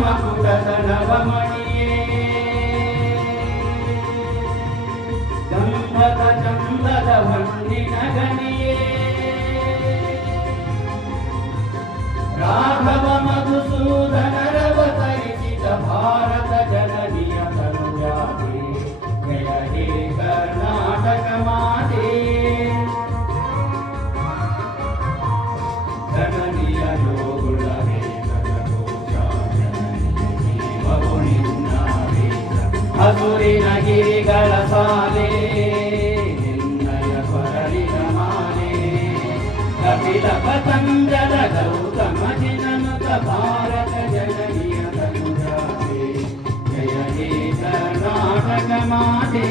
ಮಕುಟದ ನವಮಣಿಯೇ ಗಂಧದ ಚಂದದ ಹೊನ್ನಿನ ಗಣಿಯೇ ರಾಘವ ಮಧುಸೂದನರವತರಿಸಿದ ಭಾರತ ಜನನಿಯ ತನುಜಾತೆ ಜಯ ಹೇ ಕರ್ನಾಟಕ ಮಾತೆ ಜನನಿಯ ಯೋಗುಳ ಹಸುರಿನ ಗಿರಿಗಳ ಸಾಲೆ ನಿನ್ನಯ ಕೊರಳಿನ ಮಾಲೆ ಕಪಿಲ ಪತಂಜಲ ಗೌತಮ ಜಿನನುತ ಭಾರತ ಜನನಿಯ ತನುಜಾತೆ ಜಯ ಹೇ ಕರ್ನಾಟಕ ಮಾತೆ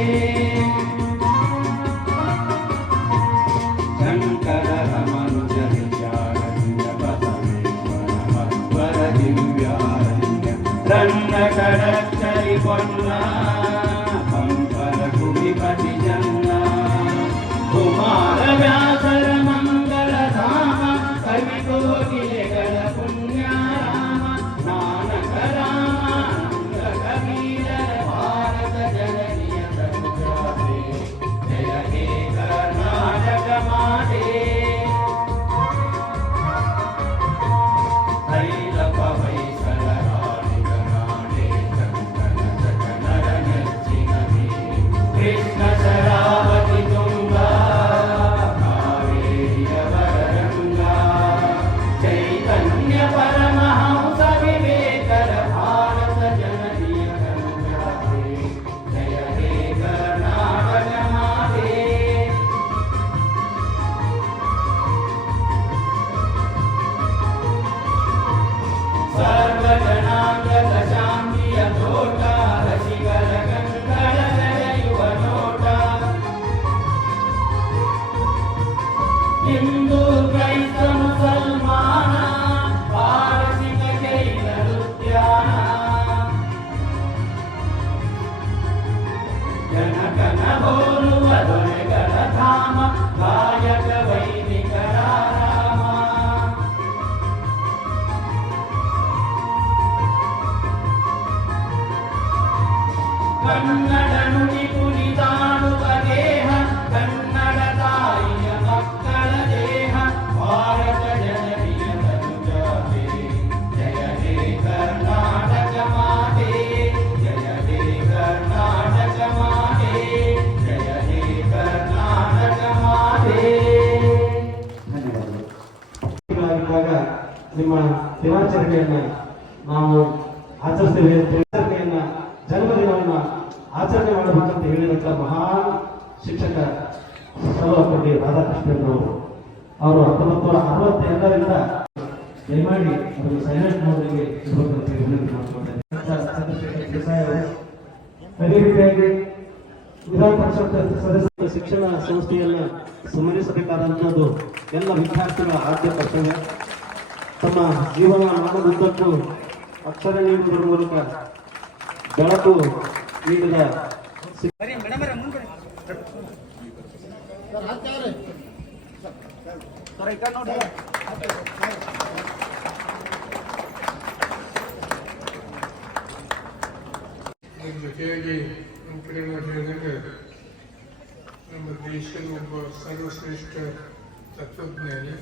ಶಂಕರ ರಮನುಜ ವಿಚಾರಣ್ಯ ಬಸವೇಶ್ವರ ಮಧ್ವರ ದಿವ್ಯಾರಣ್ಯ ರನ್ನ ಕಡಚ್ಚರಿ ಪೊನ್ನ ಪಂಪರ ಕುಮಿಪತಿ ಜನ್ನ ಕುಮಾರ ವ್ಯಾಸರ ಮಂಗಳ ಧಾಮ ಕವಿ ಕೋಗಿಲೆಗಳ ಪುಣ್ಯ ರಾಮ ನಾನಕ ರಾಮ ನಂದ ಕಬೀರರ ಭಾರತ ಜನನಿಯ ತನುಜಾತೆ ಜಯ ಹೇ ಕರ್ನಾಟಕ ಮಾತೆ ತೈಲಪ ಹೊಯ್ಸಳ ರಾಣಿಗ ನಾಡೆ ಚಂದನ ಜಗನರ ನೆಚ್ಚಿನವೇ ಕೃಷ್ಣ ಶರಾವತಿ ತುಂಗ ಕಾವೇರಿಯ ವರರಂಗ ಚೈತನ್ಯ ಪರಮಹಂಸ ವಿವೇಕರ ಭಾರತ ಜನನಿಯ ತನುಜಾತೆ ಜಯ ಹೇ ಕರ್ನಾಟಕ ಮಾತೆ ಸರ್ವಜನಾಂಗದ ಶಾಂತಿಯ ತೋಟ ರಸಿಗರ ಗಂಗಳ ಸೆಳೆಯುವ ನೋಟ ಹಿಂದೂ ಕ್ರೈಸ್ತ ಮುಸಲ್ಮಾನ ಪಾರಸಿಕ ಜೈನ ಉದ್ಯಾನ ಜನಕನ ಹೋಲುವ ದೊರೆಗಳ ಧಾಮ ಗಾಯಕ ವೈದಿಕರ ರಾಮ ಕನ್ನಡ ನುಡಿ ಕುಣಿದಾಡುವ ದೇಹ ಕನ್ನಡ ತಾಯಿಯ ಮಕ್ಕಳ ದೇಹ ಭಾರತ ಜನನಿಯ ತನುಜಾತೆ ಜಯ ಹೇ ಕರ್ನಾಟಕ ಮಾತೆ ಜಯ ಹೇ ಕರ್ನಾಟಕ ಮಾತೆ ಜಯ ಹೇ ಕರ್ನಾಟಕ ಮಾತೆ. ಧನ್ಯವಾದಗಳು. ನಿಮ್ಮ ದಿನಾಚರಣೆಯನ್ನ ನಾವು ಆಚರಿಸ್ತೇವೆ. ದಿನಾಚರಣೆಯನ್ನ ಜನ್ಮದಿನವನ್ನ ಆಚರಣೆ ಮಾಡಬೇಕಂತ ಹೇಳಿದಂತ ಮಹಾನ್ ಶಿಕ್ಷಕ ಸರ್ವಪಲ್ಲಿ ರಾಧಾಕೃಷ್ಣನವರು ಅವರು 1962ರಿಂದ ದಯಮಾಡಿ ಅವರು ಸೈಲೆಂಟ್ ಮೋಡ್ಗೆ ಇರಬೇಕಂತ ವಿನಂತಿ ಮಾಡ್ಕೊಳ್ತಾರೆ. ಅದೇ ರೀತಿಯಾಗಿ ವಿಧಾನ ಪರಿಷತ್ ಸದಸ್ಯ ಶಿಕ್ಷಣ ಸಂಸ್ಥೆಯನ್ನ ಸಂಬಂಧಿಸಬೇಕಾದಂಥದ್ದು ಎಲ್ಲ ವಿದ್ಯಾರ್ಥಿಗಳ ಆದ್ಯ ಕರ್ತವ್ಯ. ತಮ್ಮ ಜೀವನ ಮಾಡುವುದಕ್ಕೂ ಅಕ್ಷರ ನೀಡುವುದರ ಮೂಲಕ ಬೆಳಕು ನೀಡಿದ ಜೊತೆಯಾಗಿ ನಮ್ಮ ಕಡೆ ನಾವು ಹೇಳಿದಂಗೆ ನಮ್ಮ ದೇಶದ ಒಬ್ಬ ಸರ್ವಶ್ರೇಷ್ಠ ತತ್ವಜ್ಞಾನಿ,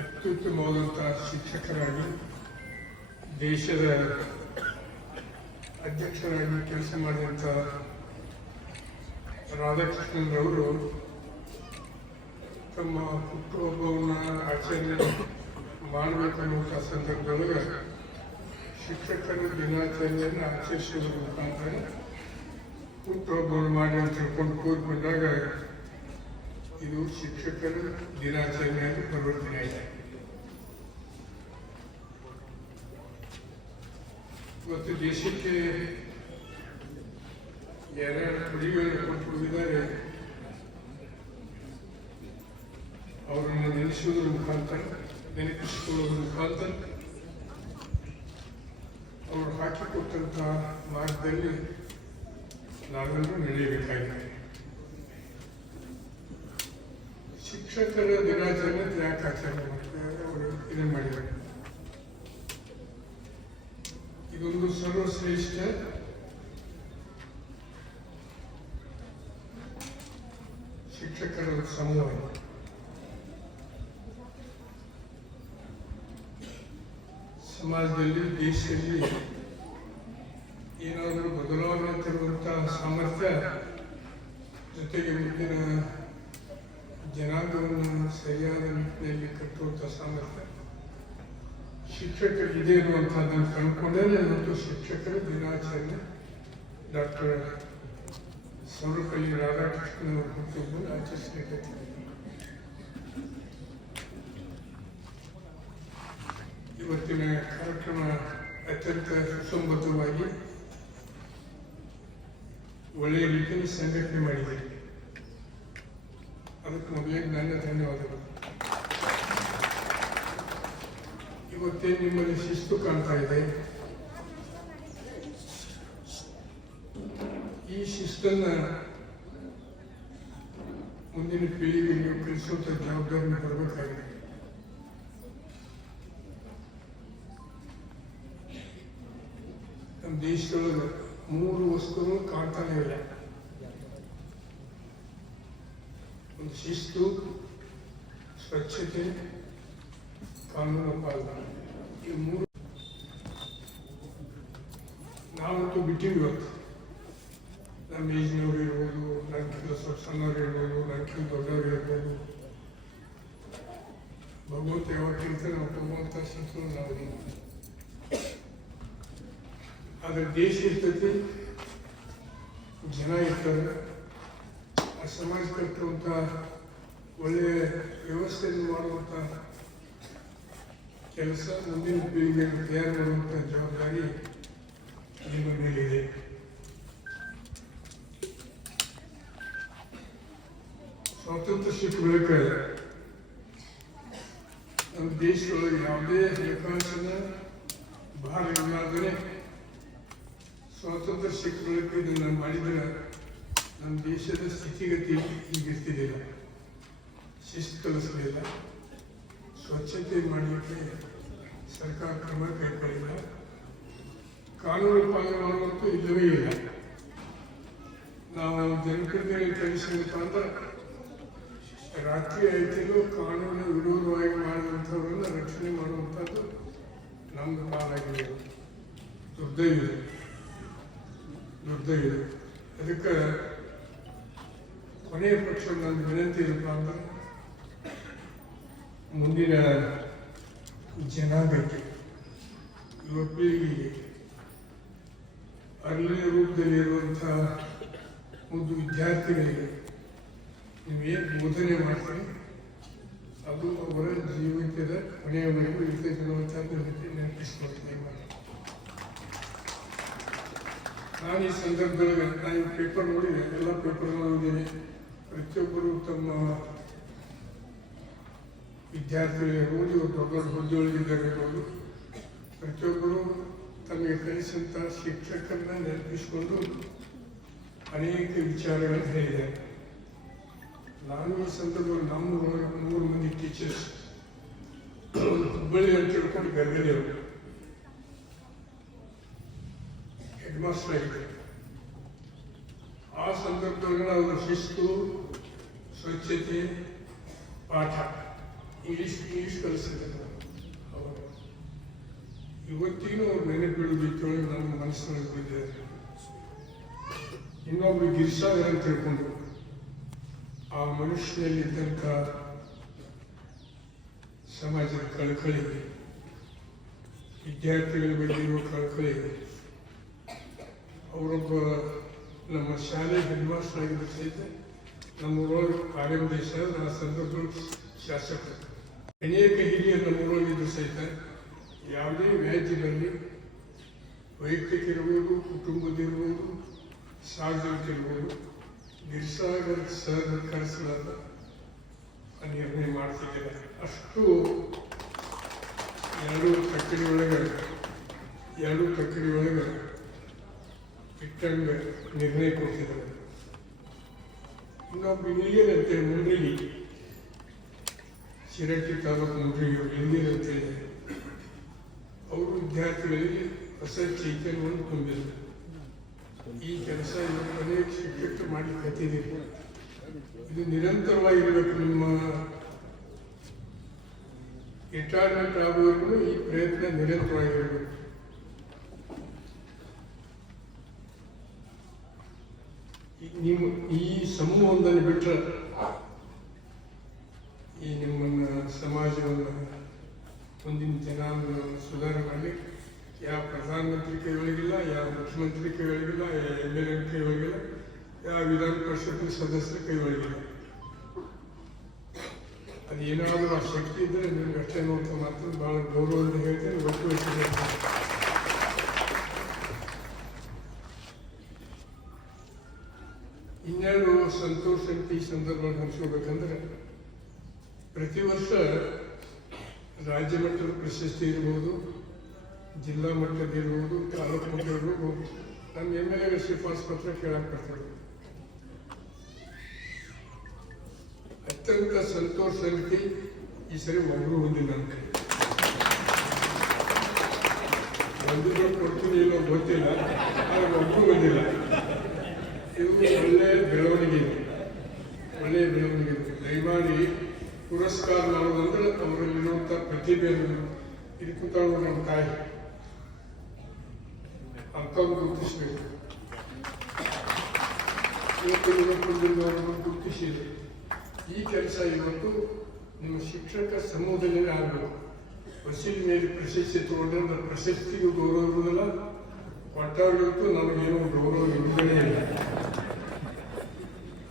ಅತ್ಯುತ್ತಮವಾದಂತಹ ಶಿಕ್ಷಕರಾಗಿ ದೇಶದ ಅಧ್ಯಕ್ಷರಾಗಿ ಕೆಲಸ ಮಾಡಿದಂಥ ರಾಧಾಕೃಷ್ಣನ್ರವರು ತಮ್ಮ ಹುಟ್ಟುಹಬ್ಬವನ್ನು ಆಚರಣೆ ಮಾಡಬೇಕನ್ನುವಂಥ ಸಂದರ್ಭದೊಳಗೆ ಶಿಕ್ಷಕರ ದಿನಾಚರಣೆಯನ್ನು ಆಚರಿಸುವುದರ ಮುಖಾಂತರ ಹುಟ್ಟುಹಬ್ಬವನ್ನು ಮಾಡಿ ಅಂತ ತಿಳ್ಕೊಂಡು ಕೂತ್ಕೊಂಡಾಗ ಇದು ಶಿಕ್ಷಕರ ದಿನಾಚರಣೆಯಾಗಿ ಪರಿವರ್ತನೆ ಆಗಿದೆ. ಇವತ್ತು ದೇಶಕ್ಕೆ ಯಾರ್ಯಾರು ಕೊಡುಗೆಯನ್ನು ಕೊಟ್ಟು ಹೋಗಿದ್ದಾರೆ ಅವರನ್ನು ನೆನೆಸುವುದರ ಮುಖಾಂತರ, ನೆನಪಿಸಿಕೊಳ್ಳುವುದರ ಮುಖಾಂತರ ಅವರು ಹಾಕಿಕೊಟ್ಟಂತಹ ಮಾರ್ಗದಲ್ಲಿ ನಾವೆಲ್ಲರೂ ನಡೆಯಬೇಕಾಗಿದೆ. ಶಿಕ್ಷಕರ ದಿನಾಚರಣೆ ಯಾಕೆ ಆಚರಣೆ ಮಾಡ್ತಾರೆ, ಅವರು ಇದನ್ನು ಮಾಡಿದ್ದಾರೆ. ಇದೊಂದು ಸರ್ವಶ್ರೇಷ್ಠ ಶಿಕ್ಷಕರ ಸಮೂಹ. ಸಮಾಜದಲ್ಲಿ, ದೇಶದಲ್ಲಿ ಏನಾದರೂ ಬದಲಾವಣೆ ತರುವಂತಹ ಸಾಮರ್ಥ್ಯ, ಜೊತೆಗೆ ಮುಂದಿನ ಜನಾಂಗವನ್ನು ಸರಿಯಾದ ನಿಟ್ಟಿನಲ್ಲಿ ಕಟ್ಟುವಂಥ ಸಾಮರ್ಥ್ಯ ಶಿಕ್ಷಕರಿದೆ ಅನ್ನುವಂಥದ್ದನ್ನು ಕಂಡುಕೊಂಡೇ ಮತ್ತು ಶಿಕ್ಷಕರ ದಿನಾಚರಣೆ ಡಾಕ್ಟರ್ ಸರ್ವಪಲ್ಲಿ ರಾಧಾಕೃಷ್ಣನ್ ಅವರ ಹುಟ್ಟುಹಬ್ಬವನ್ನು ಆಚರಿಸಲಿಕ್ಕೆ ಇವತ್ತಿನ ಕಾರ್ಯಕ್ರಮ ಅತ್ಯಂತ ಸುಸಂಬದ್ಧವಾಗಿ ಒಳ್ಳೆಯ ರೀತಿಯಲ್ಲಿ ಸಂಘಟನೆ ಮಾಡಿದೆ. ಅದಕ್ಕೆ ಮೊದಲೇ ನನ್ನ ಧನ್ಯವಾದಗಳು. ಇವತ್ತೇ ನಿಮ್ಮಲ್ಲಿ ಶಿಸ್ತು ಕಾಣ್ತಾ ಇದೆ. ಈ ಶಿಸ್ತನ್ನ ಮುಂದಿನ ಪೀಳಿಗೆಗೆ ನೀವು ಕಲಿಸುವಂಥ ಜವಾಬ್ದಾರಿ ಬರಬೇಕಾಗಿದೆ. ನಮ್ಮ ದೇಶದೊಳಗೆ 3 ವಸ್ತುಗಳು ಕಾಣ್ತಾನೆ ಇಲ್ಲ. ಒಂದು ಶಿಸ್ತು, ಸ್ವಚ್ಛತೆ, ಕಾನೂನು ಪಾಲನೆ. ಈ 3 ನಾವಂತೂ ಬಿಟ್ಟಿವಿ. ಇವತ್ತು ನಮ್ಮ ಏಜ್ನವ್ರು ಇರ್ಬೋದು, ನನಗಿಂತ ಸ್ವಲ್ಪ ಸಣ್ಣವ್ರು ಇರ್ಬೋದು, ನನಗಿಂತ ದೊಡ್ಡವ್ರು ಇರ್ಬೋದು, ಭಗವಂತ ಯಾವತ್ತಿಂತ ನಾವು ತಗುವಂಥ ಶಿಸ್ತು ನಾವು. ಆದರೆ ದೇಶ ಇರ್ತೈತಿ, ಜನ ಇರ್ತಾರೆ. ಆ ಸಮಾಜ ಕಟ್ಟುವಂಥ ಒಳ್ಳೆಯ ವ್ಯವಸ್ಥೆಯನ್ನು ಮಾಡುವಂಥ ಕೆಲಸ, ಮುಂದಿನ ಪೀಳಿಗೆಯನ್ನು ತಯಾರು ಮಾಡುವಂಥ ಜವಾಬ್ದಾರಿ ನಿಮ್ಮ ಮೇಲಿದೆ. ಸ್ವಾತಂತ್ರ್ಯ ಸಿಕ್ಕ ಬಳಿಕ ನಮ್ಮ ದೇಶದೊಳಗೆ ಯಾವುದೇ ಹಣಕಾಸಿನ ಭಾರ ಇರಲಾರ್ದೇ ಸ್ವಾತಂತ್ರ್ಯ ಸಿಕ್ಕ ಬಳಿಕ ಇದನ್ನು ಮಾಡಿದರೆ ನಮ್ಮ ದೇಶದ ಸ್ಥಿತಿಗತಿ ಈಗಿರ್ತಿದ್ದಿಲ್ಲ. ಶಿಸ್ತು ಕಲಿಸಲಿಲ್ಲ, ಸ್ವಚ್ಛತೆ ಮಾಡಲಿಕ್ಕೆ ಸರ್ಕಾರ ಕ್ರಮ ಕೈಗೊಳ್ಳಿಲ್ಲ, ಕಾನೂನು ಪಾಲನೆ ಮಾಡುವಂತೂ ಇಲ್ಲವೇ ಇಲ್ಲ. ನಾವು ಜನಪ್ರತಿನಿಧಿ ಕಲಿಸಬೇಕಪ್ಪ ಅಂದ್ರೆ ರಾತ್ರಿ ಐತಿಗೂ ಕಾನೂನು ವಿರೋಧವಾಗಿ ಮಾಡುವಂಥವ್ರನ್ನ ರಕ್ಷಣೆ ಮಾಡುವಂಥದ್ದು ನಮ್ದು ಪಾಲಾಗಿದೆ. ದುರ್ದೈವಿದೆ. ಅದಕ್ಕೆ ಕೊನೆಯ ಪಕ್ಷ ನನ್ನ ವಿನಂತಿ ಏನಪ್ಪ ಅಂದ್ರೆ ಮುಂದಿನ ಜನಾಂಗಕ್ಕೆ, ಯುವ ಪೀಳಿಗೆಗೆ ಅರಳಿನ ರೂಪದಲ್ಲಿರುವಂಥ ಒಂದು ವಿದ್ಯಾರ್ಥಿಗಳಿಗೆ ನೀವೇನು ಬೋಧನೆ ಮಾಡ್ತೀವಿ ಅದು ಅವರ ಜೀವಿತದ ಕೊನೆಯವರೆಗೂ ಇರ್ತೈತೆ ಅನ್ನುವಂಥದ್ದು ನೆನಪಿಸ್ಕೊಳ್ತೀನಿ. ನಾನು ಈ ಸಂದರ್ಭದೊಳಗೆ ನಾನು ಪೇಪರ್ ನೋಡಿದೆ, ಎಲ್ಲ ಪೇಪರ್ ನೋಡಿದ್ದೀನಿ. ಪ್ರತಿಯೊಬ್ಬರು ತಮ್ಮ ವಿದ್ಯಾರ್ಥಿಗಳಿರ್ಬೋದು, ದೊಡ್ಡ ದೊಡ್ಡ ಹುದ್ದೆಗಳಿಗಿದ್ದಾಗಿರ್ಬೋದು, ಪ್ರತಿಯೊಬ್ಬರು ತಮಗೆ ಕಲಿಸಿದಂಥ ಶಿಕ್ಷಕರನ್ನ ನೆನಪಿಸಿಕೊಂಡು ಅನೇಕ ವಿಚಾರಗಳನ್ನು ಹೇಳಿದ್ದಾರೆ. ನಾನು ಈ ಸಂದರ್ಭದಲ್ಲಿ ನಮ್ಮ 3 ಮಂದಿ ಟೀಚರ್ಸ್ ಹುಬ್ಬಳ್ಳಿ ಅಂತ ತಿಳ್ಕೊಂಡು ಗರ್ಗಲಿಯವರು ಹೆಡ್ ಮಾಸ್ಟರ್ ಆಗಿದ್ದಾರೆ. ಆ ಸಂದರ್ಭದಲ್ಲಿ ಅವರು ಶಿಸ್ತು, ಸ್ವಚ್ಛತೆ, ಪಾಠ, ಇಂಗ್ಲೀಷ್ ಕಲಿಸಿದ್ದಾರೆ. ಅವರು ಇವತ್ತಿಗೂ ಅವ್ರು ನೆನಪಿಡುವುದಕ್ಕೆ ನನ್ನ ಮನಸ್ಸಿನಲ್ಲಿ ಬಿದ್ದಿದ್ದಾರೆ. ಇನ್ನೊಬ್ರು ಗಿರ್ಸಾಗರ್ ಅಂತ ತಿಳ್ಕೊಂಡು ಆ ಮನುಷ್ಯನಲ್ಲಿದ್ದಂಥ ಸಮಾಜದ ಕಳಕಳಿ, ವಿದ್ಯಾರ್ಥಿಗಳ ಬಗ್ಗೆ ಇರುವ ಕಳಕಳಿ. ಅವರೊಬ್ಬ ನಮ್ಮ ಶಾಲೆ ಹೆಡ್ ಮಾಸ್ಟರ್ ಆಗಿದ್ದ ಸಹಿತ ನಮ್ಮೂರೊಳಗೆ ಆರ್ಎಂ ದೇಶ ಆ ಸಂದರ್ಭದಲ್ಲಿ ಶಾಸಕರು ಅನೇಕ ಹಿರಿಯರು ನಮ್ಮೂರೊಳಗಿದ್ದು ಸಹಿತ ಯಾವುದೇ ವ್ಯಾಜ್ಯದಲ್ಲಿ ವೈಯಕ್ತಿಕ ಇರ್ಬೋದು, ಕುಟುಂಬದಿರ್ಬೋದು, ಸಾರ್ವಜನಿಕ ಇರ್ಬೋದು, ಗಿರ್ಸಾಗರ್ ಸರ್ ಕರೆಸಲಾದ ನಿರ್ಣಯ ಮಾಡ್ತಿದ್ದಾರೆ. ಅಷ್ಟು ಎರಡು ಕಕ್ಕಡಿ ಒಳಗೆ ಇಟ್ಟಂಗೆ ನಿರ್ಣಯ ಕೊಡ್ತಿದ್ದಾರೆ. ಇನ್ನೊಬ್ಬ ಇಲ್ಲಿಯರಂತೆ ಮುಂಡ್ರಿಗಿ, ಶಿರಟ್ಟಿ ತಾಲೂಕು ಮುಂಡ್ರಿಗಿ ಇಲ್ಲಿಯರಂತೆ ಅವರು ವಿದ್ಯಾರ್ಥಿಗಳಿಗೆ ಹೊಸ ಚೈತನ್ಯವನ್ನು ತುಂಬಿದೆ. ಈ ಕೆಲಸ ಇವತ್ತು ಅನೇಕ ಶಿಕ್ಷಕರು ಮಾಡಿ ಕತ್ತಿದ್ದೀರಿ. ಇದು ನಿರಂತರವಾಗಿರಬೇಕು. ನಿಮ್ಮ ರಿಟೈರ್ಮೆಂಟ್ ಆಗುವವರೆಗೂ ಈ ಪ್ರಯತ್ನ ನಿರಂತರವಾಗಿರಬೇಕು. ನೀವು ಈ ಸಮೂಹವನ್ನು ಬಿಟ್ಟರೆ ಈ ನಿಮ್ಮನ್ನು ಸಮಾಜವನ್ನು ಮುಂದಿನ ಜನಾಂಗವನ್ನು ಸುಧಾರಣೆ ಮಾಡಲಿಕ್ಕೆ ಯಾವ ಪ್ರಧಾನಮಂತ್ರಿ ಕೈಯೊಳಗಿಲ್ಲ, ಯಾವ ಮುಖ್ಯಮಂತ್ರಿ ಕೈಯೊಳಗಿಲ್ಲ, ಯಾವ MLA ಕೈಯೊಳಗಿಲ್ಲ, ಯಾವ ವಿಧಾನ ಪರಿಷತ್ ಸದಸ್ಯರ ಕೈಯೊಳಗಿಲ್ಲ. ಅದೇನಾದರೂ ಆ ಶಕ್ತಿ ಇದ್ದರೆ ನಿಮ್ಗೆ ಅಷ್ಟೇ ನೋಡ್ತಾ ಮಾತ್ರ ಭಾಳ ಗೌರವದಿಂದ ಹೇಳ್ತೇನೆ. ಒಟ್ಟು ಇನ್ನೆರಡು ಸಂತೋಷ ಈ ಸಂದರ್ಭವನ್ನು ಹಂಚ್ಕೋಬೇಕಂದ್ರೆ, ಪ್ರತಿ ವರ್ಷ ರಾಜ್ಯ ಮಟ್ಟದ ಪ್ರಶಸ್ತಿ ಇರ್ಬೋದು, ಜಿಲ್ಲಾ ಮಟ್ಟದಿರ್ಬೋದು, ತಾಲೂಕು ಮಟ್ಟ ಇರ್ಬೋದು, ನಮ್ಮ MLA ಶಿಫಾರಸು ಪತ್ರ ಕೇಳಕ್ಕೆ ಬರ್ತದೆ. ಅತ್ಯಂತ ಸಂತೋಷ ಸಂಗತಿ ಈ ಸರಿ ಒಬ್ಬರು ಹೊಂದಿಲ್ಲ ಅಂತ. ಒಂದಿದ್ರು ಕೊಡ್ತೀನಿ ಇಲ್ಲೋ ಗೊತ್ತಿಲ್ಲ, ಆದರೆ ಒಬ್ಬರು ಬಂದಿಲ್ಲ. ಇದು ಒಳ್ಳೆಯ ಬೆಳವಣಿಗೆ. ದಯಮಾಡಿ ಪುರಸ್ಕಾರ ಮಾಡೋದಂದ್ರೆ ಅವರಲ್ಲಿರುವಂಥ ಪ್ರತಿಭೆಯನ್ನು ಇದಕ್ಕೂ ನಮ್ಮ ತಾಯಿ ಅಂಥವ್ರು ಗುರುತಿಸಬೇಕು. ಇವತ್ತು ಗುರುತಿಸಿದೆ. ಈ ಕೆಲಸ ಇವತ್ತು ನಿಮ್ಮ ಶಿಕ್ಷಕ ಸಮೂಹದಲ್ಲಿ ಆಗಬೇಕು. ವಸೀಲಿ ಮೇಲೆ ಪ್ರಶಸ್ತಿ ತಗೊಂಡ್ರೆ ಪ್ರಶಸ್ತಿಗೂ ಗೌರವ ಇರುವುದಿಲ್ಲ, ಒಟ್ಟಾಗಿತ್ತು ನಮಗೇನು ಗೌರವ ಇರುವುದೇ ಇಲ್ಲ.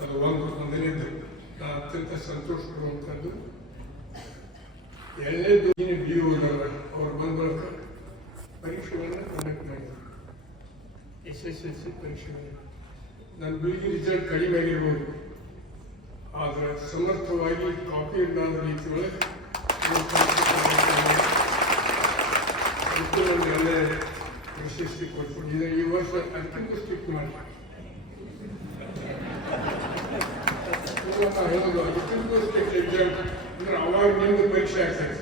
ಅದು ಒಂದನೇದು ನಾನು ಅತ್ಯಂತ ಸಂತೋಷ ಪಡುವಂಥದ್ದು. ಎರಡನೇದು DO ಅವ್ರು ಬಂದ ಬಳಿಕ ಪರೀಕ್ಷೆಗಳನ್ನು ಕಂಡಕ್ಟ್ ಮಾಡಿದ್ರು. SSLC ಪರೀಕ್ಷೆಗಳು ನನ್ನ ಬಿಳಿಗೆ ರಿಸಲ್ಟ್ ಕಡಿಮೆ ಆಗಿರ್ಬೋದು, ಆದರೆ ಸಮರ್ಥವಾಗಿ ಕಾಪಿ ಇಲ್ಲದ ರೀತಿಯೊಳಗೆ ಒಳ್ಳೆ ಪ್ರಶಸ್ತಿ ಕೊಟ್ಕೊಂಡಿದ್ದೆ. ಈ ವರ್ಷ ಅತ್ಯಂತ ಸ್ಟಿಕ್ ಮಾಡಿ ಹೇಳೋದು ಅತ್ಯಂತ ಸ್ಟಿಕ್ ಎಕ್ಸಾಮ್ ಅಂದ್ರೆ ಅವಾಗ ನಿಮ್ದು ಪರೀಕ್ಷೆ ಆಗ್ತದೆ.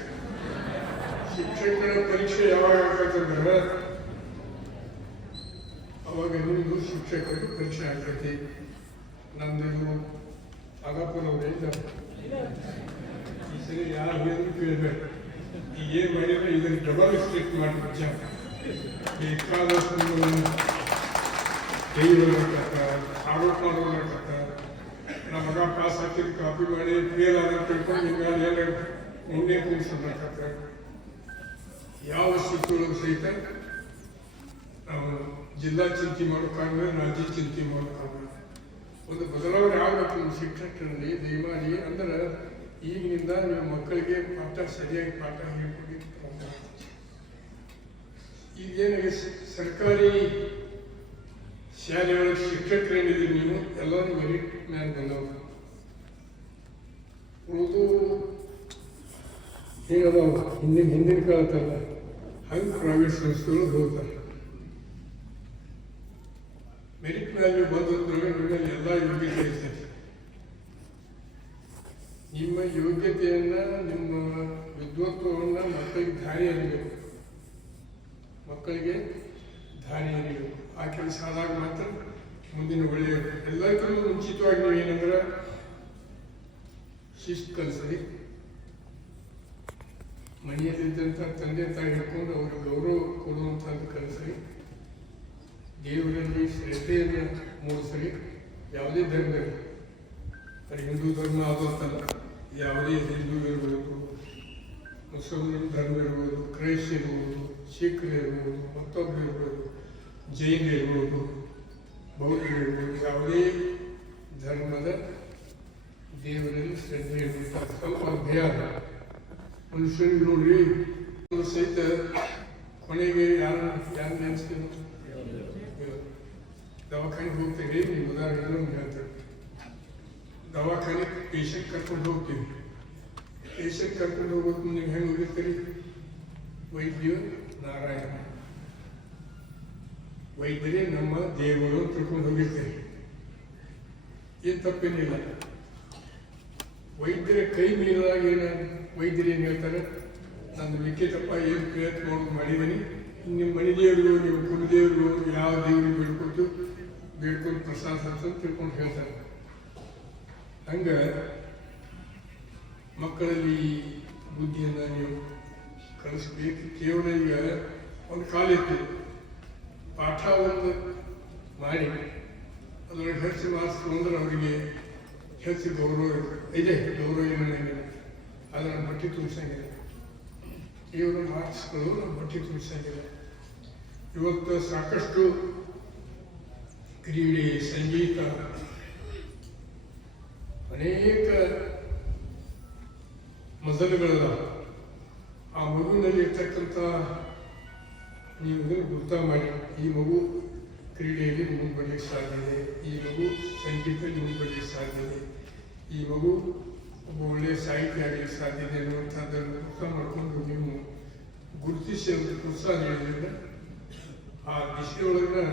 ಶಿಕ್ಷಕರ ಪರೀಕ್ಷೆ ಯಾವಾಗ ಆಗ್ತದಂದ್ರೆ ಅವಾಗ ನಿಮ್ಮದು ಶಿಕ್ಷಕರಿಗೆ ಪರೀಕ್ಷೆ ಆಗ್ತೈತಿ. ನಮ್ಮದು ಆಗಪ್ಪನವ್ರು ಇದ್ದಾರೆ. ಈ ಸರಿ ಯಾರು ಹೇಳಿದ್ರು ಕೇಳಬೇಕು. ಈಗ ಏನು ಮಾಡಿದ್ರೆ ಇದನ್ನು ಡಬಲ್ ಸ್ಟ್ರಿಕ್ಟ್ ಮಾಡಿ ಬೇಕಾದಷ್ಟು ಕೈ ಹೋಗ್ಬೇಕತ್ತ, ಆರೋಪ ಮಾಡೋದಕ್ಕ, ನಮ್ಮ ಮಗ ಪಾಸ್ ಹಾಕಿದ್ದು ಕಾಪಿ ಮಾಡಿ ಫೇಲ್ ಆದ ತಿಳ್ಕೊಂಡು ನಿಮ್ಗೆ ಏನು ಮುಂದೆ ಕೂಡಿಸಬೇಕತ್ತ. ಯಾವ ಸ್ಥಿತಿಯೊಳಗೆ ಸಹಿತ ನಾವು ಜಿಲ್ಲಾ ಚಿಂತೆ ಮಾಡೋಕ್ಕಾಗಲ್ಲ, ರಾಜ್ಯ ಚಿಂತೆ ಮಾಡೋಕ್ಕಾಗಲ್ಲ. ಒಂದು ಬದಲಾವಣೆ ಆಗಬೇಕು ನಿಮ್ಮ ಶಿಕ್ಷಕರಲ್ಲಿ. ದಯಮಾಡಿ ಅಂದ್ರೆ ಈಗಿನಿಂದ ನಿಮ್ಮ ಮಕ್ಕಳಿಗೆ ಪಾಠ ಸರಿಯಾಗಿ ಪಾಠ ಹೇಳ್ಕೊಡಿ. ಈಗೇನಾಗಿ ಸರ್ಕಾರಿ ಶಾಲೆಯೊಳಗೆ ಶಿಕ್ಷಕರೇನಿದ್ದೀರಿ ನೀವು ಎಲ್ಲರೂ ಮೆರಿಟ್ ಮ್ಯಾನ್ ಬಂದವರು. ಉಳಿದು ಏನದಾವ ಹಿಂದಿನ ಕಾಲತ್ತಲ್ಲ ಹಂಗೆ ಪ್ರೈವೇಟ್ ಸಂಸ್ಥೆಗಳು ಹೋಗ್ತಾರೆ. ಮೆರಿಟ್ ವ್ಯಾಲ್ಯೂ ಬಂದ್ರೆ ನಿಮ್ಮಲ್ಲಿ ಎಲ್ಲ ಯೋಗ್ಯತೆ ಇರ್ತದೆ. ನಿಮ್ಮ ಯೋಗ್ಯತೆಯನ್ನು, ನಿಮ್ಮ ವಿದ್ವತ್ವವನ್ನು ಮಕ್ಕಳಿಗೆ ದಾರಿ ಎರಿಬೇಕು. ಮಕ್ಕಳಿಗೆ ದಾರಿ ಎರಿಬೇಕು. ಆ ಕೆಲಸ ಆದಾಗ ಮಾತ್ರ ಮುಂದಿನ ಒಳ್ಳೆಯ ಎಲ್ಲರಿಗೂ ಮುಂಚಿತವಾಗಿ ನೀವು ಏನಂದ್ರೆ ಶಿಸ್ತು ಕಲಿಸ್ರಿ. ಮನೆಯಲ್ಲಿದ್ದಂಥ ತಂದೆ ತಾಯಿ ಹಿಡ್ಕೊಂಡು ಅವ್ರಿಗೆ ಗೌರವ ಕೊಡುವಂಥದ್ದು ಕಲಿಸ್ರಿ. ದೇವರಲ್ಲಿ ಶ್ರದ್ಧೆಯನ್ನು ಮೂಡಿಸಲಿ. ಯಾವುದೇ ಧರ್ಮ ಇರಲಿ, ಅದು ಹಿಂದೂ ಧರ್ಮ ಆದಂತಲ್ಲ, ಯಾವುದೇ ಹಿಂದೂ ಇರ್ಬೋದು, ಮುಸಲ್ಮಾನ್ ಧರ್ಮ ಇರ್ಬೋದು, ಕ್ರೈಸ್ತ ಇರ್ಬೋದು, ಸಿಖ್ರು ಇರ್ಬೋದು, ಮತ್ತೊಬ್ಬರು ಇರ್ಬೋದು, ಜೈನ ಇರ್ಬೋದು, ಬೌದ್ಧರು ಇರ್ಬೋದು, ಯಾವುದೇ ಧರ್ಮದ ದೇವರಲ್ಲಿ ಶ್ರದ್ಧೆ ಇರ್ಬೇಕು. ಸ್ವಲ್ಪ ಭಯ ಮನುಷ್ಯರಿಗೆ ನೋಡ್ರಿ ಸಹಿತ ಕೊನೆಗೆ ಯಾರು ನೆನೆಸ್ತೀನಿ ದವಾಖಾನೆಗೆ ಹೋಗ್ತೀವಿ. ನೀವು ಉದಾಹರಣೆ ಹೇಳ್ತಾರೆ, ದವಾಖಾನೆ ಪೇಷಂಟ್ ಕರ್ಕೊಂಡು ಹೋಗ್ತೀವಿ. ಪೇಷಂಟ್ ಕರ್ಕೊಂಡು ಹೋಗೋದು ನೀವು ಹೆಂಗೆ ಹೋಗಿರ್ತೀರಿ? ವೈದ್ಯ ನಾರಾಯಣ, ವೈದ್ಯರೇ ನಮ್ಮ ದೇವರು ತಿಳ್ಕೊಂಡು ಹೋಗಿರ್ತೀರಿ. ಏನು ತಪ್ಪೇನಿಲ್ಲ. ವೈದ್ಯರ ಕೈ ಮೀರಿದಾಗ ವೈದ್ಯರು ಏನು ಹೇಳ್ತಾರೆ? ನನ್ನ ಲಿಖಿತಪ್ಪ ಏನು ಪ್ರಯತ್ನ ಮಾಡಿದ್ದೀನಿ, ನಿಮ್ಮ ಮನೆ ದೇವರಿಗೂ ನಿಮ್ಮ ಕುಲದೇವರಿಗೂ ಯಾವ ದೇವರಿಗೆ ಬೇಡ್ಕೊಂಡು ಪ್ರಸಾದ ಅಂತ ತಿಳ್ಕೊಂಡು ಹೇಳ್ತಾರೆ. ಹಂಗೆ ಮಕ್ಕಳಲ್ಲಿ ಬುದ್ಧಿಯನ್ನು ನೀವು ಕಲಿಸ್ಬೇಕು. ಕೇವಲ ಈಗ ಒಂದು ಕಾಲಿತ್ತು ಪಾಠ ಒಂದು ಮಾಡಿ ಅದರೊಳಗೆ ಹೆಚ್ಚು ಮಾರ್ಕ್ಸ್ ಬಂದ್ರೆ ಅವರಿಗೆ ಹೆಚ್ಚು ಗೌರವ ಇದೆ. ಗೌರವ ಏನಿಲ್ಲ, ಅದನ್ನು ಬಟ್ಟೆ ತುಂಬಿಸಂಗಿಲ್ಲ. ಕೇವಲ ಮಾರ್ಕ್ಸ್ಗಳು ಬಟ್ಟೆ ತುಂಬಿಸಂಗಿಲ್ಲ. ಇವತ್ತು ಸಾಕಷ್ಟು ಕ್ರೀಡೆ, ಸಂಗೀತ, ಅನೇಕ ಮಜಲುಗಳಲ್ಲ. ಆ ಮಗುವಿನಲ್ಲಿ ಇರ್ತಕ್ಕಂಥ ನೀವು ಇದನ್ನು ಗುರ್ತ ಮಾಡಿ, ಈ ಮಗು ಕ್ರೀಡೆಯಲ್ಲಿ ಮುಂದೆ ಬರಲಿಕ್ಕೆ ಸಾಧ್ಯ ಇದೆ, ಈ ಮಗು ಸಂಗೀತದಲ್ಲಿ ಮುಂದೆ ಬರಲಿಕ್ಕೆ ಸಾಧ್ಯ ಇದೆ, ಈ ಮಗು ಒಬ್ಬ ಒಳ್ಳೆಯ ಸಾಹಿತ್ಯ ಆಗಲಿಕ್ಕೆ ಸಾಧ್ಯ ಇದೆ ಅನ್ನುವಂಥದ್ದನ್ನು ಗುರ್ತ ಮಾಡಿಕೊಂಡು ನೀವು ಗುರುತಿಸಿ ಒಂದು ಪ್ರೋತ್ಸಾಹ ನೀಡಿದ್ರಿಂದ ಆ ದಿಶೆಯೊಳಗೆ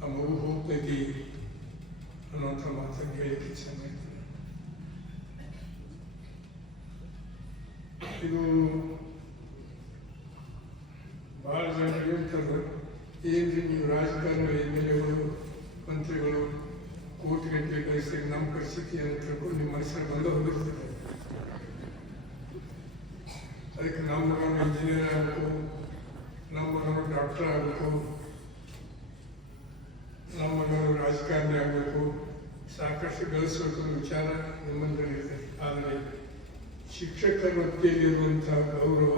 ಆ ಮಗು ಹೋಗ್ತೈತಿ ಅನ್ನುವಂಥ ಮಾತನ್ನು ಹೇಳಿಕ್ಕೆ ಇಚ್ಛೆ ಮಾಡ್ತೀನಿ. ಇದು ಭಾಳ ಜನ ಹೇಳ್ತಾರೆ, ಏನ್ರಿ ನೀವು ರಾಜಕಾರಣಿಗಳು, ಎಮ್ ಎಲ್ ಎಗಳು, ಮಂತ್ರಿಗಳು ಕೋಟಿ ಗಂಟೆ ಕಳಿಸಿ ನಮ್ಮ ಪರಿಸ್ಥಿತಿ ಅಂತ ತಿಳ್ಕೊಂಡು ನಿಮ್ಮ ಮನಸ್ಸಲ್ಲಿ ಬಂದು ಹೋಗಿರ್ತಾರೆ. ಅದಕ್ಕೆ ನಮ್ಮ ಮಗನ ಇಂಜಿನಿಯರ್ ಆಗಬೇಕು, ನಮ್ಮ ಮಗನ ಡಾಕ್ಟರ್ ಆಗಬೇಕು, ನಮ್ಮ ಮಗನ ರಾಜಕಾರಣಿ ಆಗಬೇಕು, ಸಾಕಷ್ಟು ಗಳಿಸಬೇಕು ಅನ್ನೋ ವಿಚಾರ ನಿಮ್ಮಂದರಿದೆ. ಆದರೆ ಶಿಕ್ಷಕರ ವೃತ್ತಿಯಲ್ಲಿರುವಂಥ ಗೌರವ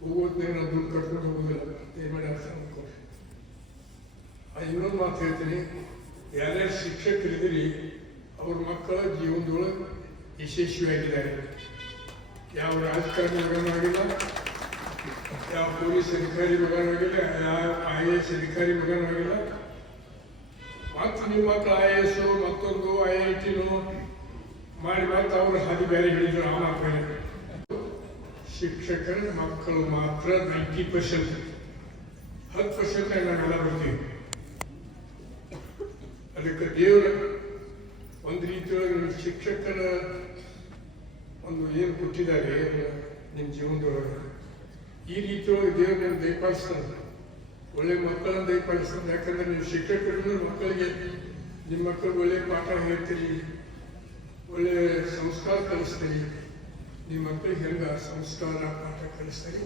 ಹೋಗೋದ್ನೇ ನಾವು ದುಡ್ಡು ಕಟ್ಕೊಂಡು ಹೋಗೋದಿಲ್ಲ. ಏನು ಮಾಡಿ ಅರ್ಥ ಮಾಡ್ಕೊಂಡು ಇನ್ನೊಂದು ಮಾತು ಹೇಳ್ತೀನಿ, ಯಾರ್ಯಾರು ಶಿಕ್ಷಕರಿದ್ದೀರಿ ಅವ್ರ ಮಕ್ಕಳ ಜೀವನದೊಳಗೆ ಯಶಸ್ವಿಯಾಗಿದ್ದಾರೆ. ಯಾವ ರಾಜಕಾರಣಿ ಮಗನೂ ಆಗಿಲ್ಲ, ಯಾವ ಪೊಲೀಸ್ ಅಧಿಕಾರಿ ಮಗನೂ ಆಗಿಲ್ಲ, ಯಾವ IAS ಅಧಿಕಾರಿ ಮಗನೂ ಆಗಿಲ್ಲ. ಮತ್ತು ನಿಮ್ಮ ಮಕ್ಕಳು IAS ಮತ್ತೊಂದು IIT ಮಾಡಿ ಮತ್ತೆ ಅವ್ರ ಹಾದಿ ಬೇರೆ ಹಿಡಿದ್ರು. ಆ ಮಕ್ಕಳೇ ಶಿಕ್ಷಕರ ಮಕ್ಕಳು ಮಾತ್ರ 90%, 10% ನಾವೆಲ್ಲ ಬರ್ತೀವಿ. ಅದಕ್ಕೆ ದೇವರ ಒಂದು ರೀತಿಯೊಳಗೆ ಶಿಕ್ಷಕರ ಒಂದು ಏನು ಕೊಟ್ಟಿದ್ದಾರೆ ನಿಮ್ಮ ಜೀವನದೊಳಗೆ, ಈ ರೀತಿಯೊಳಗೆ ದೇವರು ನೀವು ದಯಪಾಲಿಸ್ತಾನೆ, ಒಳ್ಳೆ ಮಕ್ಕಳನ್ನು ದಯಪಾಲಿಸ್ತಾನೆ. ಯಾಕಂದ್ರೆ ನೀವು ಶಿಕ್ಷಕರು ಮಕ್ಕಳಿಗೆ ನಿಮ್ಮ ಮಕ್ಕಳಿಗೆ ಒಳ್ಳೆ ಪಾಠ ಹೇಳ್ತೀರಿ, ಒಳ್ಳೆ ಸಂಸ್ಕಾರ ಕಲಿಸ್ತೀರಿ. ನಿಮ್ಮ ಮಕ್ಕಳಿಗೆ ಹೆಂಗೆ ಸಂಸ್ಕಾರ ಪಾಠ ಕಲಿಸ್ತೀರಿ,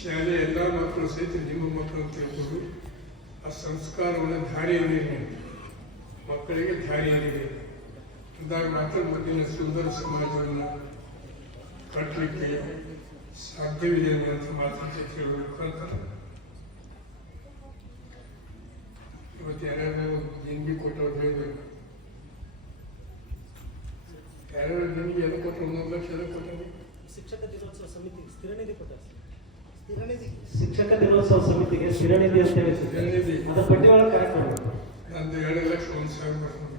ಶಾಲೆ ಎಲ್ಲ ಮಕ್ಕಳು ಸಹಿತ ನಿಮ್ಮ ಮಕ್ಕಳು ಅಂತ ಹೇಳ್ಬೋದು. ಆ ಸಂಸ್ಕಾರವನ್ನು ಧಾರೆ ಏನಿದೆ ಮಕ್ಕಳಿಗೆ, ಧಾರೆ ಏನಿದೆ ಅಂದಾಗ ಮಾತ್ರ ಮುಂದಿನ ಸುಂದರ ಸಮಾಜವನ್ನು ಕಟ್ಟಲಿಕ್ಕೆ ಸಾಧ್ಯವಿದೆ ಅನ್ನುವಂಥ ಮಾತನ್ನು ಕೇಳಬೇಕು ಅಂತ. ಇವತ್ತು ಯಾರ್ಯಾರು ದೇಣಿಗೆ ಕೊಟ್ಟವ್ರು ಹೇಳಬೇಕು, ಯಾರ್ಯಾರು ದೇಣಿಗೆ ಎಲ್ಲ ಕೊಟ್ಟರು, 1 ಲಕ್ಷ ಎಲ್ಲ ಕೊಟ್ಟರು. ಶಿಕ್ಷಕ ದಿನೋತ್ಸವ ಸಮಿತಿಗೆ ಸ್ಥಿರನಿಧಿ ಕೊಟ್ಟ. ಶಿಕ್ಷಕ ದಿನೋತ್ಸವ ಸಮಿತಿಗೆ ಸ್ಥಿರನಿಧಿ ಅಂತ ಸ್ಥಿರನಿಧಿ ಅದರ ಪಟ್ಟಿ ಒಳಗೆ ಕರೆಕ್ಟ್ ಮಾಡಬೇಕು. ನಂದು 2,01,000 ಬರ್ಕೊಂಡು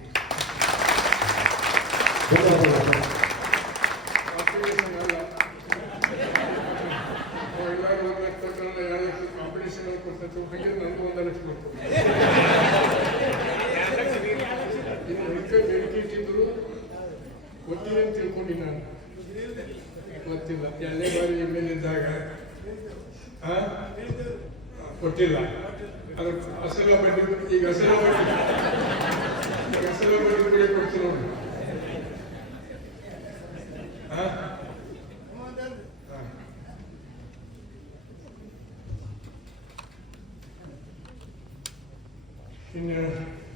ಎಲ್ಲರೂ 1 ಲಕ್ಷ ಕೊಟ್ಟರೆ 2 ಲಕ್ಷ ಕಾಂಪಿಟೇಷನ್ ಕೊಡ್ತಾರೆ. ಹಾಗೆ ನನಗೂ 1 ಲಕ್ಷ ಕೊಡ್ತಾರೆ. ಇನ್ನು ಅದಕ್ಕೆ ಡೆಡಿಕೇಟಿದ್ರು ಗೊತ್ತಿಲ್ಲ ಅಂತ ತಿಳ್ಕೊಂಡು ನಾನು ಗೊತ್ತಿಲ್ಲ. 2ನೇ ಬಾರಿ ML ಇದ್ದಾಗ ಕೊಟ್ಟಿಲ್ಲ. ಅದ್ರ ಅಸಲ ಬಡ್ಡಿ ಈಗ ಅಸಲ ಬಡ್ಡಿ ಕೂಡ ಕೊಡ್ತೀವಿ ನೋಡಿ. ಇನ್ನು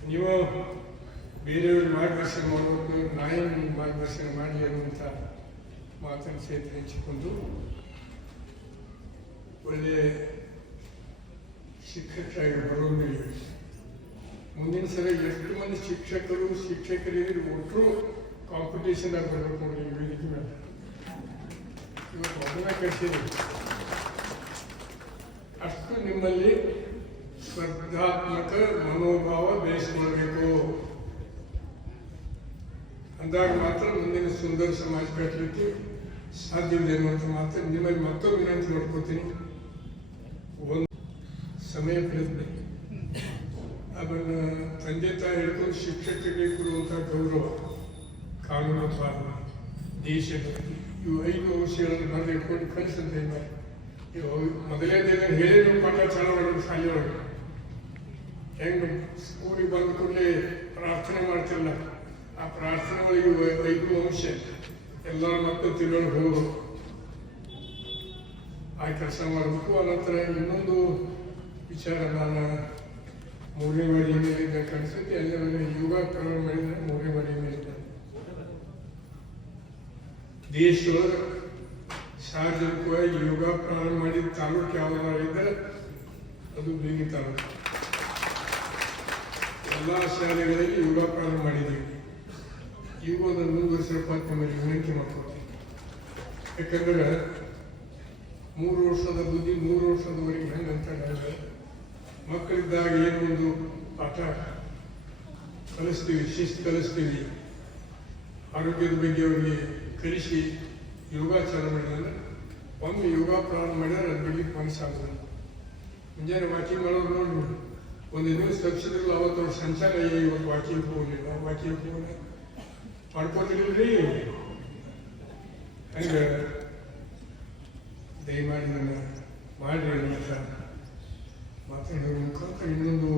ನೀವು ಬೇರೆಯವ್ರಿಗೆ ಮಾರ್ಗದರ್ಶನ ಮಾಡಬೇಕು, ನಾಯಿ ಮಾರ್ಗದರ್ಶನ ಮಾಡಿ ಅನ್ನುವಂಥ ಮಾತನ್ನು ಸಹಿತ ಹೆಚ್ಚಿಕೊಂಡು ಒಳ್ಳೆಯ ಶಿಕ್ಷಕರಾಗಿ ಬರೋದಿಲ್ಲ. ಮುಂದಿನ ಸಲ ಎಷ್ಟು ಮಂದಿ ಶಿಕ್ಷಕರಿದ್ರೆ ಒಟ್ಟರು ಕಾಂಪಿಟೇಷನ್ ಆಗಿ ಬರಬೇಕು ನೋಡಿ. ಈ ವೇದಿಕೆ ಮೇಲೆ ಇವತ್ತು ಅದನ್ನ ಕಳಿಸಿದೆ. ಅಷ್ಟು ನಿಮ್ಮಲ್ಲಿ ಸ್ಪರ್ಧಾತ್ಮಕ ಮನೋಭಾವ ಬೆಳೆಸಿಕೊಳ್ಬೇಕು. ಅಂದಾಗ ಮಾತ್ರ ಮುಂದಿನ ಸುಂದರ ಸಮಾಜ ಕಟ್ಟಲಿಕ್ಕೆ ಸಾಧ್ಯವಿದೆ ಅನ್ನುವಂಥ ಮಾತ್ರ ನಿಮ್ಮಲ್ಲಿ ಮತ್ತೊಂದು ವಿನಂತಿ ನೋಡ್ಕೋತೀನಿ. ಒಂದು ಸಮಯ ಪ್ರಜ್ಞೆ, ಅದನ್ನು ತಂದೆ ತಾಯಿ ಹಿಡ್ಕೊಂಡು ಶಿಕ್ಷಕರಿಗೆ ಕೊಡುವಂಥ ಗೌರವ, ಕಾನೂನು ಪಾಲನೆ, ದೇಶಭಕ್ತಿ, ಇವು 5 ಅಂಶಗಳನ್ನು ಬರೆದಿಟ್ಕೊಂಡು ಕಲಿಸಂತ ಮಾಡಿ ಮೊದಲೇ ದಿನ ಹೇಳಿ ಪಾಠ ಚಾಲೂ ಮಾಡೋದು ಶಾಲೆಯೊಳಗೆ ಹೆಂಗೆ ಸ್ಕೂಲಿಗೆ ಬಂದ ಕೂಡಲೇ ಪ್ರಾರ್ಥನೆ ಮಾಡ್ತಿರಲ್ಲ ಆ ಪ್ರಾರ್ಥನೆ ಒಳಗೆ 5 ಅಂಶ ಎಲ್ಲರ ಮಕ್ಕಳು ತಿಳುವಳಿಕೆ ಹೋಗಬೇಕು ಆ ಕೆಲಸ ಮಾಡಬೇಕು. ಅನಂತರ ಇನ್ನೊಂದು ವಿಚಾರ ನಾನು 3ನೇ ಮಹಡಿ ಮೇಲಿದ್ದ ಕಾಣಿಸುತ್ತೆ ಅಲ್ಲಿ ಯೋಗ ಪ್ರಾರಂಭ ಮಾಡಿದರೆ 3ನೇ ಮಹಡಿ ಮೇಲಿದ್ದ ದೇಶದೊಳಗೆ ಸಾರ್ವಜನಿಕವಾಗಿ ಯೋಗ ಪ್ರಾರಂಭ ಮಾಡಿದ ತಾಲೂಕು ಯಾವ್ದಾದ್ರು ಇದ್ದರೆ ಅದು ಬೀಗಿ ತಾಲೂಕು. ಎಲ್ಲ ಶಾಲೆಗಳಲ್ಲಿ ಯೋಗ ಪ್ರಾರಂಭ ಮಾಡಿದ್ದೀವಿ. ಈಗ ಅದನ್ನು ಮುಂದುವರಿಸಪ್ಪ ಅಂತ ನಿಮ್ಮಲ್ಲಿ ವಿನಂತಿ ಮಾಡ್ಕೊಡ್ತೀನಿ. ಯಾಕಂದ್ರೆ 3 ವರ್ಷದ ಬುದ್ಧಿ 3 ವರ್ಷದವರೆಗೆ ಹೆಂಗೆ ಅಂತ ಹೇಳಿದ್ರೆ ಮಕ್ಕಳಿದ್ದಾಗ ಏನು ಒಂದು ಪಾಠ ಕಲಿಸ್ತೀವಿ, ಶಿಸ್ತು ಕಲಿಸ್ತೀವಿ, ಆರೋಗ್ಯದ ಬಗ್ಗೆ ಅವರಿಗೆ ಕಲಿಸಿ ಯೋಗ ಚಾಲೂ ಮಾಡಿದ್ರೆ ಒಮ್ಮೆ ಯೋಗ ಪ್ರಾರಂಭ ಮಾಡಿದ್ರೆ ಅದು ಬಿಡ್ಲಿಕ್ಕೆ ಮನಸ್ಸಾಗೋದಿಲ್ಲ. ಮುಂಜಾನೆ ವಾಕಿಂಗ್ ಮಾಡೋದು ನೋಡಿ ಒಂದು ದಿವಸ ತಪ್ಪಿಸಿದ್ರಲ್ಲ ಅವತ್ತು ಅವ್ರು ಸಂಚಾರ ಇವತ್ತು ವಾಕಿಂಗ್ ಹೋಗಲಿಲ್ಲ ಮಾಡ್ಕೋತಿರ್ಲಿ ಹಂಗೆ ದಯಮಾಡಿ ನನ್ನ ಮಾಡ್ರಿ ಅಂತ ಮಾತಾಡೋದ್ರ ಮುಖಾಂತರ ಇನ್ನೊಂದು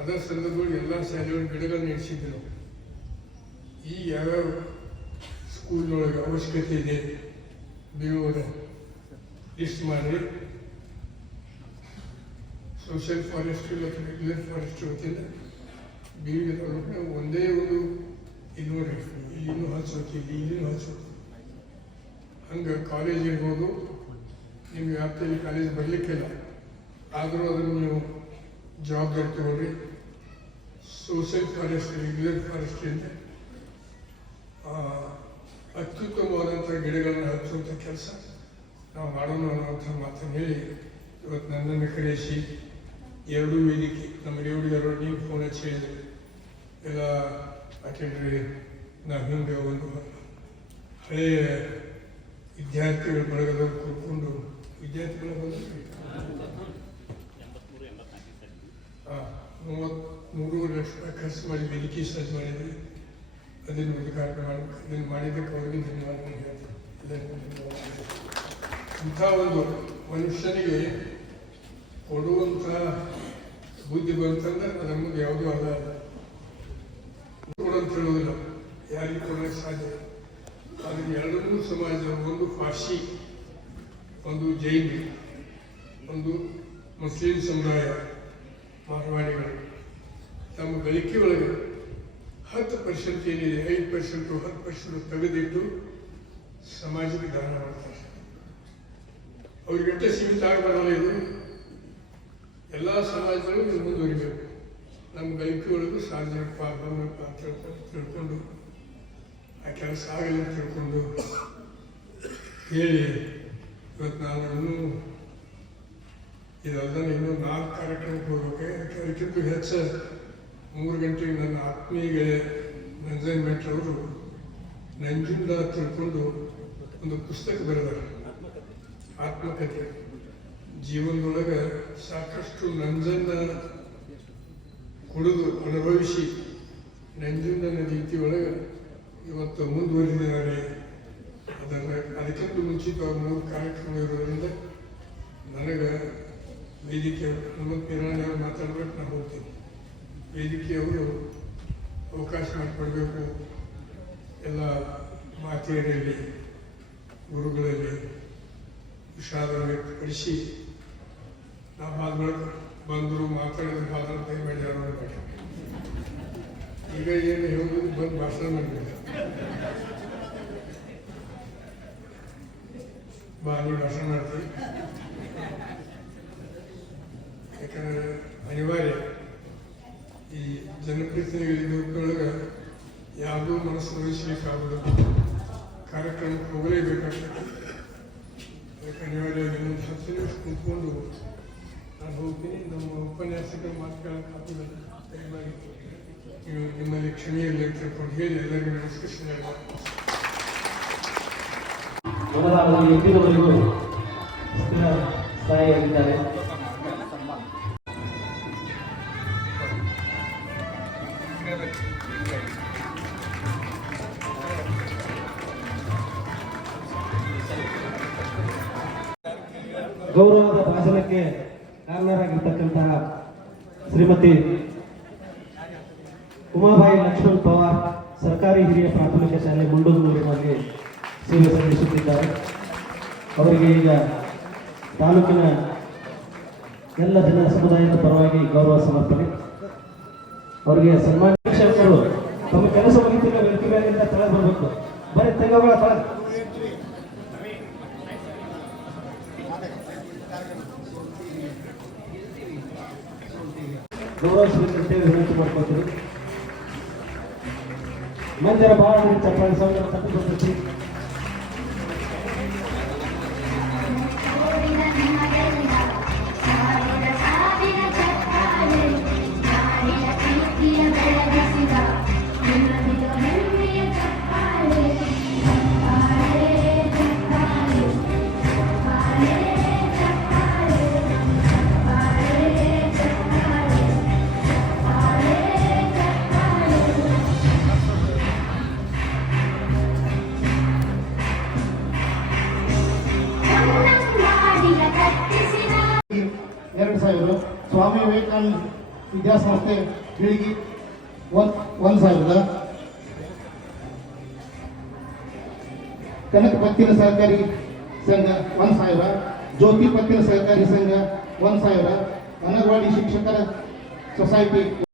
ಅದರ ಸಂದರ್ಭದಲ್ಲಿ ಎಲ್ಲ ಶಾಲೆಗಳು ಗಿಡಗಳನ್ನ ನಡೆಸಿದ್ರು. ಈ ಯಾವ್ಯಾವ ಸ್ಕೂಲ್ನೊಳಗೆ ಅವಶ್ಯಕತೆ ಇದೆ ಬೇವರ ಲಿಸ್ಟ್ ಮಾಡಿ ಸೋಷಿಯಲ್ ಫಾರೆಸ್ಟ್ರಿ ಮತ್ತು ರೆಗ್ಯುಲರ್ ಫಾರೆಸ್ಟ್ರಿ ವತಿಯಿಂದ ಬೀಳಿಗೆ ತಾಲೂಕಿನ ಒಂದೇ ಒಂದು ಇದು ನೋಡ್ರಿ ಇಲ್ಲಿನೂ ಹಚ್ಚೋಕೆ ಇಲ್ಲಿನೂ ಹಚ್ಚೋಕೆ ಹಂಗೆ ಕಾಲೇಜ್ ಇರ್ಬೋದು ನಿಮ್ಮ ವ್ಯಾಪ್ತಿಯಲ್ಲಿ ಕಾಲೇಜ್ ಬರಲಿಕ್ಕಿಲ್ಲ ಆದರೂ ಅದನ್ನು ನೀವು ಜವಾಬ್ದಾರಿ ತಗೊಳ್ರಿ. ಸೋಷಿಯಲ್ ಫಾರೆಸ್ಟ್ರಿ ರೆಗ್ಯುಲರ್ ಫಾರೆಸ್ಟ್ರಿ ಅಂತ ಅತ್ಯುತ್ತಮವಾದಂಥ ಗಿಡಗಳನ್ನು ಹಚ್ಚುವಂಥ ಕೆಲಸ ನಾವು ಮಾಡೋಣ ಅನ್ನೋಂಥ ಮಾತನ್ನು ಹೇಳಿ ಇವತ್ತು ನನ್ನನ್ನು ಕರೆಸಿ 2 ವೇದಿಕೆ ನಮ್ಮ ರೇವಡಿಯವರು ನೀವು ಫೋನ್ ಹಚ್ಚಿ ಹೇಳಿದ್ರು ಎಲ್ಲ ಅಟೆಂಡ್ರಿ ನಾವು ಹಿಂಗೆ ಒಂದು ಹಳೆಯ ವಿದ್ಯಾರ್ಥಿಗಳ ಬಳಗದವ್ರು ಕೂತ್ಕೊಂಡು ವಿದ್ಯಾರ್ಥಿಗಳು ಬಂದು 33 ಲಕ್ಷ ಖರ್ಚು ಮಾಡಿ ವೇದಿಕೆ ಸಜ್ಜು ಮಾಡಿದ್ವಿ. ಅದನ್ನು ಉದ್ಘಾಟನೆ ಮಾಡಬೇಕು. ಇದನ್ನು ಮಾಡಿದ್ದಕ್ಕೆ ಅವರಿಗೆ ಧನ್ಯವಾದಗಳು ಹೇಳ್ತೀನಿ. ಇಂಥ ಒಂದು ಮನುಷ್ಯನಿಗೆ ಕೊಡುವಂಥ ಬುದ್ಧಿ ಬಂತಂದ್ರೆ ಅದರ ಮುಂದೆ ಯಾವುದೂ ಅಲ್ಲ ಕೊಡಂತ ಹೇಳೋದಿಲ್ಲ, ಯಾರಿಗೆ ಕೊಡೋಕ್ಕೆ ಸಾಧ್ಯ. ಆದರೆ 2 ಸಮಾಜ, ಒಂದು ಪಾರ್ಸಿ, ಒಂದು ಜೈನ, ಒಂದು ಮುಸ್ಲಿಂ ಸಮುದಾಯ ಮಾರವಾಡಿಗಳು ತಮ್ಮ ಗಳಿಕೆ ಒಳಗೆ 10% ಏನಿದೆ 5% 10% ತೆಗೆದಿಟ್ಟು ಸಮಾಜಕ್ಕೆ ದಾನ ಮಾಡ್ತಾರೆ. ಅವ್ರಿಗಂటే ಸೀಮಿತ ಆಗಬಾರಲ್ಲ. ಇದು ಎಲ್ಲ ಸಮಾಜಗಳು ಇದು ಮುಂದುವರಿಬೇಕು. ನಮ್ಮ ಗಳಿಕೆ ಒಳಗೂ ಸಾರ್ವಜನಿಕ ಪಾಲ್ಗೊಳ್ಬೇಕು ಅಂತ ತಿಳ್ಕೊಂಡು ಆ ಕೆಲಸ ಆಗಲ್ಲ ಅಂತ ತಿಳ್ಕೊಂಡು ಹೇಳಿ ಇವತ್ತು ನಾನು ಇನ್ನೂ ಇದಲ್ಲದೆ ಇನ್ನೂ 4 ಕಾರ್ಯಕ್ರಮಕ್ಕೆ ಹೋಗ್ಬೇಕು. ಅದಕ್ಕಿಂತ ಹೆಚ್ಚು 3 ಗಂಟೆಗೆ ನನ್ನ ಆತ್ಮೀಯ ಗೆಳೆಯ ನಂಜನ್ ಭಟ್ ಅವರು ನಂಜುಂಡ ತಿಳ್ಕೊಂಡು ಒಂದು ಪುಸ್ತಕ ಬರೆದಾರೆ, ಆತ್ಮಕಥೆ. ಜೀವನದೊಳಗೆ ಸಾಕಷ್ಟು ನಂಜನ್ನ ಕುಡಿದು ಅನುಭವಿಸಿ ನಂಜುಂಡನ ರೀತಿಯೊಳಗೆ ಇವತ್ತು ಮುಂದುವರಿದಿದ್ದಾರೆ. ಅದಕ್ಕಿಂತ ಮುಂಚಿತವಾಗಿ 3 ಕಾರ್ಯಕ್ರಮ ಇರೋದ್ರಿಂದ ನನಗೆ ವೇದಿಕೆಯವರು ನಮ್ಮ ಪಿರಾಣಿಯವರು ಮಾತಾಡ್ಬೇಕು, ನಾನು ಹೋಗ್ತೀನಿ. ವೇದಿಕೆಯವರು ಅವಕಾಶ ಮಾಡಿಕೊಡ್ಬೇಕು. ಎಲ್ಲ ಮಾತೆಯರಲ್ಲಿ ಗುರುಗಳಲ್ಲಿ ವಿಷಾದ ವ್ಯಕ್ತಪಡಿಸಿ ನಾವು ಹಾಡುಗಳು ಬಂದರು ಮಾತಾಡಿದ್ರು ಹಾಡಲು ಕೈ ಮಾಡ್ಯಾರ. ಈಗ ಏನು ಹೇಳೋದು ಬಂದು ಭಾಷಣ ಮಾಡಬೇಕು. ಬಾ ನೀವು ಭಾಷಣ ಮಾಡ್ತೀವಿ, ಯಾಕಂದರೆ ಅನಿವಾರ್ಯ. ಈ ಜನಪ್ರತಿನಿಧಿಗಳೊಳಗೆ ಯಾವುದೂ ಮನಸ್ಸು ವಹಿಸಲಿಕ್ಕಾಗೋದು, ಕಾರ್ಯಕ್ರಮಕ್ಕೆ ಹೋಗಲೇಬೇಕಾಗ್ತದೆ. ಅದಕ್ಕೆ ಅನಿವಾರ್ಯವಾಗಿ ಇನ್ನೊಂದು 10 ನಿಮಿಷ ಕುಂತ್ಕೊಂಡು ನಾನು ಹೋಗ್ತೀನಿ. ನಮ್ಮ ಉಪನ್ಯಾಸಕರ ಮಾತುಗಳನ್ನು ಹಾಕೋದಿಲ್ಲ, ದಯಮಾಡಿ ನೀವು ನಿಮ್ಮಲ್ಲಿ ಕ್ಷಮೆಯಲ್ಲಿ ತಿಳ್ಕೊಂಡು ಹೇಳಿ ಎಲ್ಲರಿಗೂ ನಮಸ್ಕರಿಸಿ ಮೊದಲಾಗಿ ಎದ್ದಿನವರೆಗೂ ಸ್ಥಿರ ಸ್ಥಾಯಿಯಾಗಿದ್ದಾರೆ. ಗೌರವದ ಭಾಷಣಕ್ಕೆ ಕಾರಣರಾಗಿರ್ತಕ್ಕಂತಹ ಶ್ರೀಮತಿ ಉಮಾಬಾಯಿ ಲಕ್ಷ್ಮಣ್ ಪವಾರ್ ಸರ್ಕಾರಿ ಹಿರಿಯ ಪ್ರಾಥಮಿಕ ಶಾಲೆ ಮುಂಡೂರಿನಲ್ಲಿ ಸೇವೆ ಸಲ್ಲಿಸುತ್ತಿದ್ದಾರೆ. ಅವರಿಗೆ ಈಗ ತಾಲೂಕಿನ ಎಲ್ಲ ಜನ ಸಮುದಾಯದ ಪರವಾಗಿ ಗೌರವ ಸಮರ್ಪಣೆ. ಅವರಿಗೆ ಸನ್ಮಾನ್ಯ ಶಿಕ್ಷಕರು ತಮ್ಮ ಕೆಲಸ ಮುಗಿತಿಲ್ಲ ವೇದಿಕೆ ಮೇಲಿಂದ ತೆಗೆದು ಬರಬೇಕು. ಬರೀ ತೆಗೆಗಳ ತಳಗ ಗೌರವ ಸ್ವೀಕರಿಸಿ ವಿನಂತಿ ಮಾಡ್ಕೊಳ್ತೀವಿ. ಮಂದಿರ ಬಹಳ ಚಪ್ಪಾಳೆ ಸೌಂದರ್ಯ ತಪ್ಪಿ ಬರ್ತೈತಿ. ಸ್ವಾಮಿ ವಿವೇಕಾನಂದ ವಿದ್ಯಾಸಂಸ್ಥೆ ಬೀಳಿಗಿ 1,000 ಕನಕ ಪತ್ತಿನ ಸಹಕಾರಿ ಸಂಘ 1,000 ಜ್ಯೋತಿ ಪತ್ತಿನ ಸಹಕಾರಿ ಸಂಘ 1,000 ಅಂಗನವಾಡಿ ಶಿಕ್ಷಕರ ಸೊಸೈಟಿ